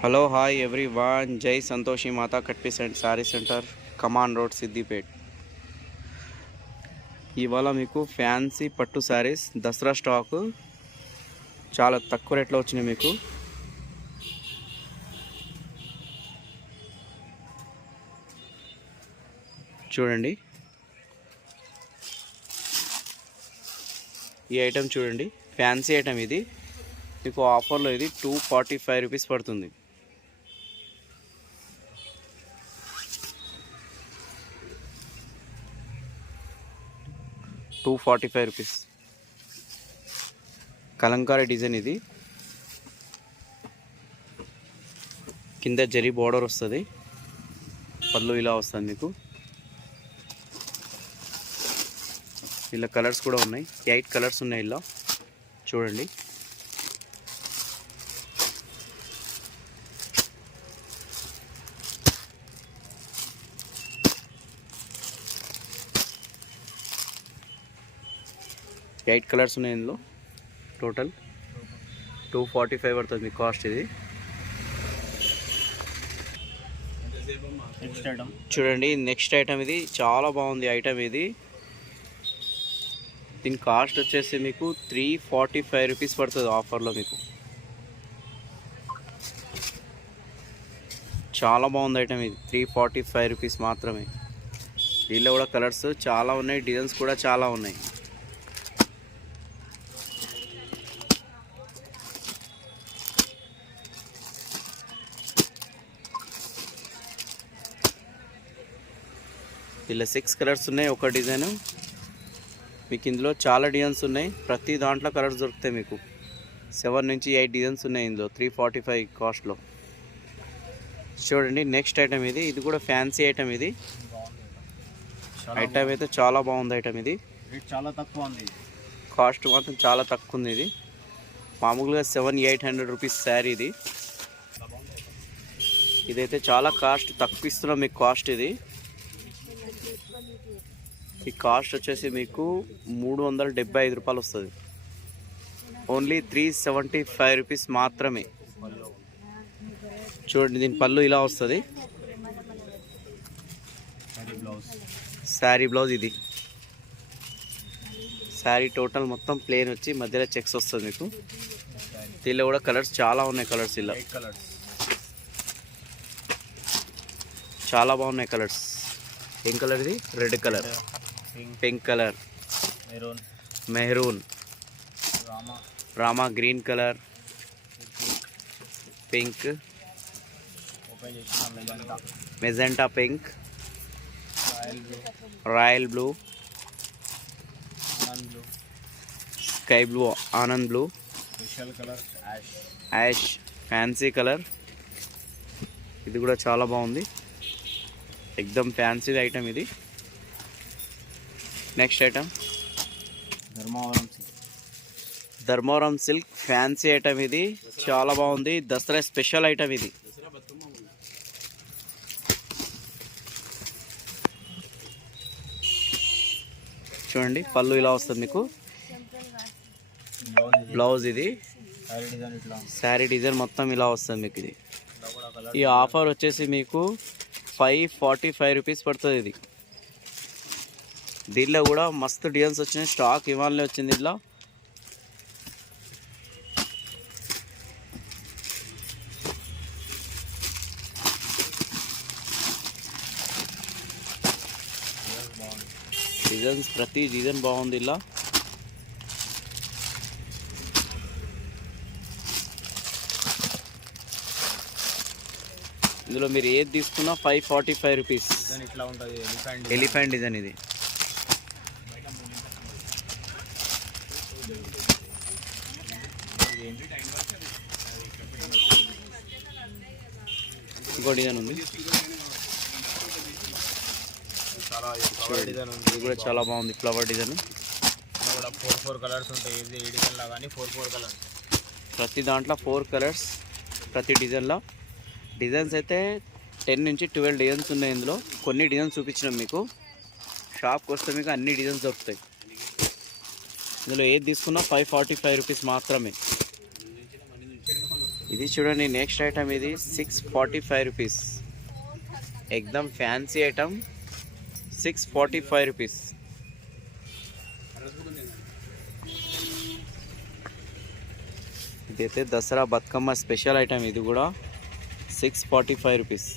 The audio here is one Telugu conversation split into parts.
Hello hi every one Jai Santoshi Mata cut piece and sari centre Kaman road Siddipet ఇవాళ మీకు ఫ్యాన్సీ పట్టు శారీస్ దసరా స్టాక్ చాలా తక్కువ రేట్లో వచ్చినాయి మీకు. చూడండి. ఈ ఐటెం చూడండి. ఫ్యాన్సీ ఐటెం ఇది. మీకు ఆఫర్లో ఇది టూ ఫార్టీ ఫైవ్ రూపీస్ పడుతుంది. Two forty five rupees. Kalamkari design ఇది. కింద జరీ బార్డర్ వస్తుంది. పళ్ళు ఇలా వస్తుంది మీకు. ఇలా కలర్స్ కూడా ఉన్నాయి. ఎయిట్ కలర్స్ ఉన్నాయి ఇలా. చూడండి. ఎయిట్ కలర్స్ ఉన్నాయి ఇందులో. టోటల్ టూ ఫార్టీ ఫైవ్ పడుతుంది కాస్ట్ ఇది. చూడండి నెక్స్ట్ ఐటమ్ ఇది. చాలా బాగుంది ఐటమ్ ఇది. దీని కాస్ట్ వచ్చేసి మీకు త్రీ ఫార్టీ ఫైవ్ రూపీస్ పడుతుంది ఆఫర్లో మీకు. చాలా బాగుంది ఐటమ్ ఇది. త్రీ ఫార్టీ ఫైవ్ రూపీస్ మాత్రమే. దీనిలో కూడా కలర్స్ చాలా ఉన్నాయి డిజైన్స్ కూడా చాలా ఉన్నాయి. ఇలా సిక్స్ కలర్స్ ఉన్నాయి ఒక డిజైన్. మీకు ఇందులో చాలా డిజైన్స్ ఉన్నాయి. ప్రతి దాంట్లో కలర్స్ దొరుకుతాయి మీకు. సెవెన్ నుంచి ఎయిట్ డిజైన్స్ ఉన్నాయి ఇందులో త్రీ ఫార్టీ ఫైవ్ కాస్ట్లో. చూడండి నెక్స్ట్ ఐటమ్ ఇది. ఇది కూడా ఫ్యాన్సీ ఐటమ్ ఇది. ఐటమ్ అయితే చాలా బాగుంది ఐటమ్ ఇది. చాలా తక్కువ ఉంది. కాస్ట్ మాత్రం చాలా తక్కువ ఉంది ఇది. మామూలుగా seven eight hundred rupees sari ఇది. ఇదైతే చాలా కాస్ట్ తక్కువ ఇస్తున్నాం మీకు కాస్ట్ ఇది. ఈ కాస్ట్ వచ్చేసి మీకు మూడు వందల డెబ్బై ఐదు రూపాయలు వస్తుంది. Only three seventy five rupees మాత్రమే. చూడండి దీని పళ్ళు ఇలా వస్తుంది. బ్లౌజ్ శారీ బ్లౌజ్ ఇది. శారీ టోటల్ మొత్తం ప్లేన్ వచ్చి మధ్యలో చెక్స్ వస్తుంది మీకు. దీనిలో కూడా కలర్స్ చాలా ఉన్నాయి కలర్స్ ఇలా. చాలా బాగున్నాయి కలర్స్. ఏం కలర్ ఇది? Red colour. Pink colour maroon maroon Rama Rama green colour pink magenta pink royal blue sky blue Anand blue special colour ash ash fancy colour ఇది కూడా చాలా బాగుంది. ఎక్దమ్ ఫ్యాన్సీ ఐటమ్ ఇది. Next item Dharmavaram C Dharmavaram silk fancy item ఇది. చాలా బాగుంది. దసరా స్పెషల్ ఐటమ్ ఇది. చూడండి పళ్ళు ఇలా వస్తుంది మీకు. బ్లౌజ్ ఇది. శారీ డిజైన్ మొత్తం ఇలా వస్తుంది మీకు ఇది. ఈ ఆఫర్ వచ్చేసి మీకు ఫైవ్ ఫార్టీ ఫైవ్ రూపీస్ పడుతుంది ఇది. దీనిలో కూడా మస్తు డిజైన్స్ వచ్చినాయి. స్టాక్ ఇవాళనే వచ్చింది ఇట్లా డిజైన్స్ ప్రతి డిజైన్ బాగుంది ఇలా ఇందులో మీరు ఏది తీసుకున్నా five forty five rupees design ఇట్లా ఉంటుంది ఎలిఫెంట్ ఎలిఫెంట్ డిజైన్ ఇది. ఇంకో డిజైన్ ఉంది చాలా డిజైన్ ఉంది ఇది కూడా చాలా బాగుంది ఫ్లవర్ డిజైన్ కూడా ఫోర్ ఫోర్ కలర్స్ ఉంటాయి ఇది ఈ కానీ ఫోర్ ఫోర్ కలర్స్ ప్రతి దాంట్లో ఫోర్ కలర్స్ ప్రతి డిజైన్లో డిజైన్స్ అయితే టెన్ నుంచి ట్వెల్వ్ డిజైన్స్ ఉన్నాయి ఇందులో కొన్ని డిజైన్స్ చూపించినాం మీకు షాప్కి వస్తే మీకు అన్ని డిజైన్స్ దొరుకుతాయి ఇందులో ఏది తీసుకున్నా ఫైవ్ ఫార్టీ ఫైవ్ రూపీస్ మాత్రమే ఇది చూడండి నెక్స్ట్ ఐటమ్ ఇది six forty five rupees ఎక్దమ్ fancy item six forty five rupees ఇదైతే దసరా బతుకమ్మ స్పెషల్ ఐటమ్ ఇది కూడా six forty five rupees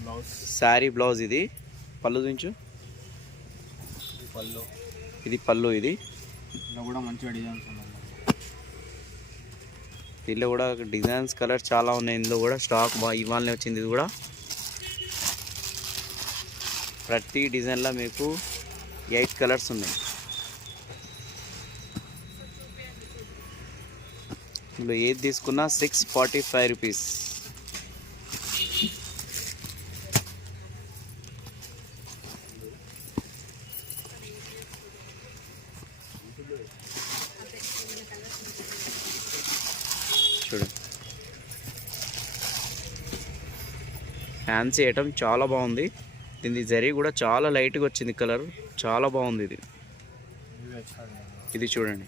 blouse sari blouse ఇది. పళ్ళు దించు పళ్ళు. ఇది పళ్ళు ఇది. కూడా మంచిగా డిజైన్స్ ఉన్నాయి. దీనిలో కూడా డిజైన్స్ కలర్ చాలా ఉన్నాయి. ఇందులో కూడా స్టాక్ బాగా ఇవ్వాలని వచ్చింది. ఇది కూడా ప్రతి డిజైన్లో మీకు ఎయిట్ కలర్స్ ఉన్నాయి. ఇందులో ఏది తీసుకున్నా సిక్స్ ఫార్టీ ఫైవ్ రూపీస్ చూడు. ఫ్యాన్సీ ఐటమ్ చాలా బాగుంది. దీని జరీ కూడా చాలా లైట్గా వచ్చింది కలర్ చాలా బాగుంది ఇది. ఇది చూడండి.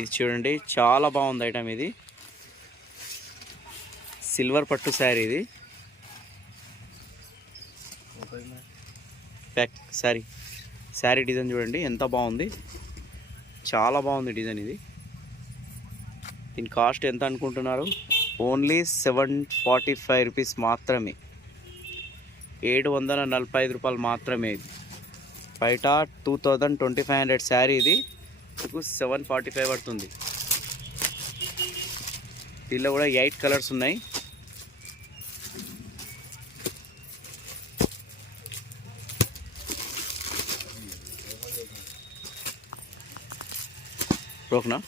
ఇది చూడండి చాలా బాగుంది ఐటమ్ ఇది. సిల్వర్ పట్టు శారీ ఇది. ప్యాక్ శారీ శారీ డిజైన్ చూడండి ఎంత బాగుంది. చాలా బాగుంది డిజైన్ ఇది. దీని కాస్ట్ ఎంత అనుకుంటున్నారు? Only seven forty five rupees మాత్రమే. ఏడు వందల నలభై ఐదు రూపాయలు మాత్రమే ఇది. బయట two thousand twenty five hundred sari ఇది. మీకు సెవెన్ ఫార్టీ ఫైవ్ పడుతుంది. దీనిలో కూడా ఎయిట్ కలర్స్ ఉన్నాయి. రోకనా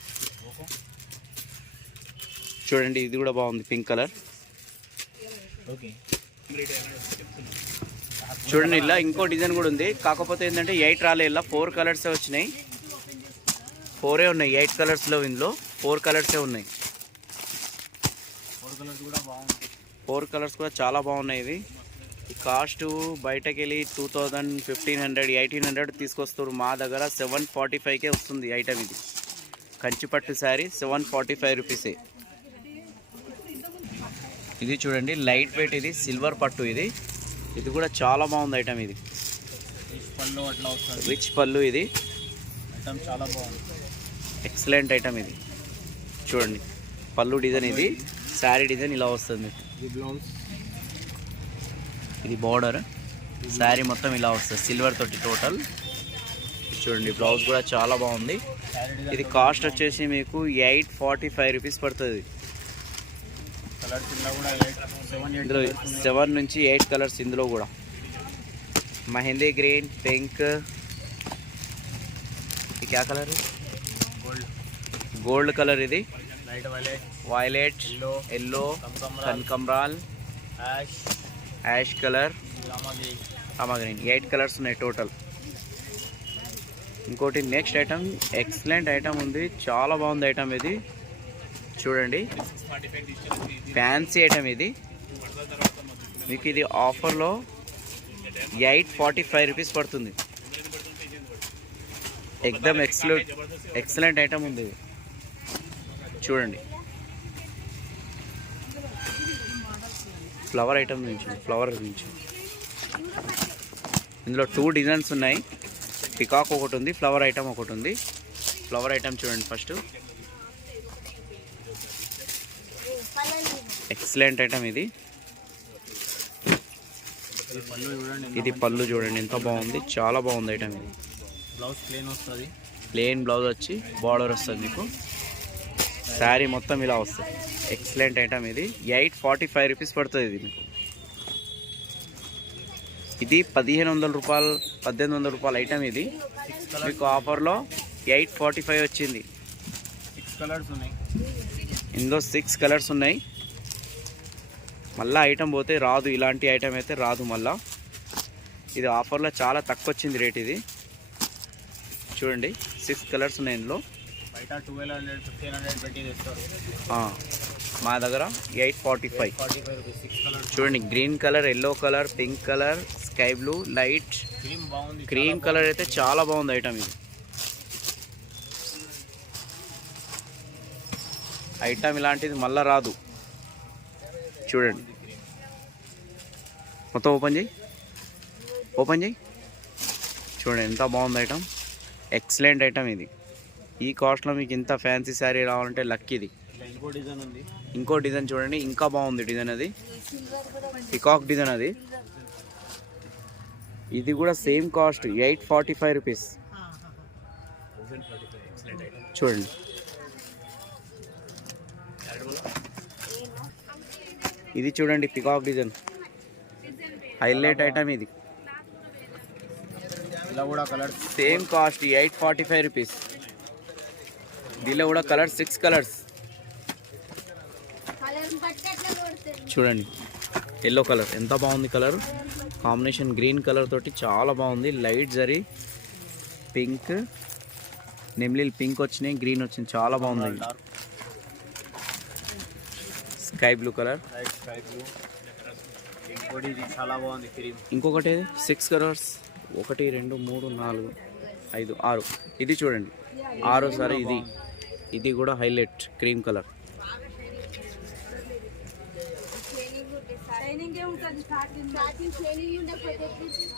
చూడండి ఇది కూడా బాగుంది పింక్ కలర్. ఓకే. చూడండి ఇలా ఇంకో డిజైన్ కూడా ఉంది. కాకపోతే ఏంటంటే ఎయిట్ రాలే ఇలా ఫోర్ కలర్స్ వచ్చినాయి. ఫోరే ఉన్నాయి ఎయిట్ కలర్స్లో ఇందులో. ఫోర్ కలర్సే ఉన్నాయి. ఫోర్ కలర్స్ కూడా చాలా బాగున్నాయి ఇవి. కాస్ట్ బయటకు వెళ్ళి two thousand fifteen hundred eighteen hundred తీసుకొస్తారు మా దగ్గర సెవెన్ ఫార్టీ ఫైవ్కే వస్తుంది ఐటమ్ ఇది. కంచిపట్టు శారీ సెవెన్ ఫార్టీ ఫైవ్ రూపీసే. ఇది చూడండి లైట్ వెయిట్ ఇది సిల్వర్ పట్టు ఇది. ఇది కూడా చాలా బాగుంది ఐటమ్ ఇది. రిచ్ పళ్ళు అట్లా వస్తుంది. రిచ్ పళ్ళు ఇది. ఐటమ్ చాలా బాగుంది. ఎక్సలెంట్ ఐటమ్ ఇది. చూడండి పళ్ళు డిజైన్ ఇది శారీ డిజైన్ ఇలా వస్తుంది ఇది బార్డర్. శారీ మొత్తం ఇలా వస్తుంది సిల్వర్ తోటి టోటల్. చూడండి బ్లౌజ్ కూడా చాలా బాగుంది. ఇది కాస్ట్ వచ్చేసి మీకు ఎయిట్ ఫార్టీ ఫైవ్ రూపీస్ పడుతుంది. ఇందులో సెవెన్ నుంచి ఎయిట్ కలర్స్ ఇందులో కూడా. Mehndi green pink. క్యా కలర్? గోల్డ్ కలర్ ఇది. Light violet yellow కనకంబరాల్ ash colour. Rama green eight colours ఉన్నాయి టోటల్ ఇంకోటి నెక్స్ట్ ఐటమ్ ఎక్సలెంట్ ఐటమ్ ఉంది. చాలా బాగుంది ఐటమ్ ఇది. చూడండి. ఫ్యాన్సీ ఐటమ్ ఇది. మీకు ఇది ఆఫర్లో ఎయిట్ ఫార్టీ ఫైవ్ రూపీస్ పడుతుంది. ఎక్దమ్ ఎక్సలెంట్ ఎక్సలెంట్ ఐటమ్ ఉంది. చూడండి. ఫ్లవర్ ఐటమ్ నుంచి ఫ్లవర్ నుంచి. ఇందులో టూ డిజైన్స్ ఉన్నాయి. పికాక్ ఒకటి ఉంది ఫ్లవర్ ఐటమ్ ఒకటి ఉంది ఫ్లవర్ ఐటమ్ చూడండి ఫస్ట్. ఎక్సలెంట్ ఐటమ్ ఇది. ఇది పళ్ళు చూడండి ఎంత బాగుంది. చాలా బాగుంది ఐటమ్ ఇది. బ్లౌజ్ ప్లేన్ వస్తుంది. ప్లెయిన్ బ్లౌజ్ వచ్చి బార్డర్ వస్తుంది మీకు. శారీ మొత్తం ఇలా వస్తుంది. ఎక్సలెంట్ ఐటమ్ ఇది. ఎయిట్ ఫార్టీ ఫైవ్ రూపీస్ పడుతుంది ఇది మీకు. ఇది పదిహేను వందల రూపాయలు పద్దెనిమిది వందల రూపాయల ఐటమ్ ఇది. మీకు ఆఫర్లో ఎయిట్ ఫార్టీ ఫైవ్ వచ్చింది. సిక్స్ కలర్స్ ఉన్నాయి. ఇందులో సిక్స్ కలర్స్ ఉన్నాయి. మళ్ళీ ఐటమ్ పోతే రాదు. ఇలాంటి ఐటమ్ అయితే రాదు మళ్ళా. ఇది ఆఫర్లో చాలా తక్కువ వచ్చింది రేట్ ఇది. చూడండి సిక్స్ కలర్స్ ఉన్నాయి ఇందులో. బయట ట్వెల్వ్ హండ్రెడ్ ఫిఫ్టీన్ హండ్రెడ్ పెట్టి తెస్తారు. మా దగ్గర ఎయిట్ ఫార్టీ ఫైవ్. చూడండి green colour yellow colour pink colour sky blue light. Cream colour అయితే చాలా బాగుంది ఐటమ్ ఇది. ఐటమ్ ఇలాంటిది మళ్ళా రాదు. చూడండి. మొత్తం ఓపెన్ చేయి. ఓపెన్ చేయి. చూడండి ఎంత బాగుంది ఐటమ్. ఎక్సలెంట్ ఐటమ్ ఇది. ఈ కాస్ట్లో మీకు ఇంత ఫ్యాన్సీ శారీ రావాలంటే లక్ ఇది. ఇంకో డిజైన్ చూడండి ఇంకా బాగుంది డిజైన్ అది. పికాక్ డిజైన్ అది. ఇది కూడా same cost eight forty five rupees. చూడండి. ఇది చూడండి పికాక్ డిజైన్. హైలైట్ ఐటమ్ ఇది. Same cost eight forty five rupees. దీనిలో కూడా కలర్స్ సిక్స్ కలర్స్. చూడండి. ఎల్లో కలర్ ఎంత బాగుంది కలర్ కాంబినేషన్ గ్రీన్ కలర్ తోటి చాలా బాగుంది. లైట్ జరీ పింక్ నెమ్లిల్ పింక్ వచ్చినాయి గ్రీన్ వచ్చింది చాలా బాగుంది. స్కై బ్లూ కలర్ చాలా బాగుంది క్రీమ్ ఇంకొకటి సిక్స్ కలర్స్ ఒకటి రెండు మూడు నాలుగు ఐదు ఆరు. ఇది చూడండి. ఆరో సారి ఇది. ఇది కూడా highlight cream colour starting training you in the project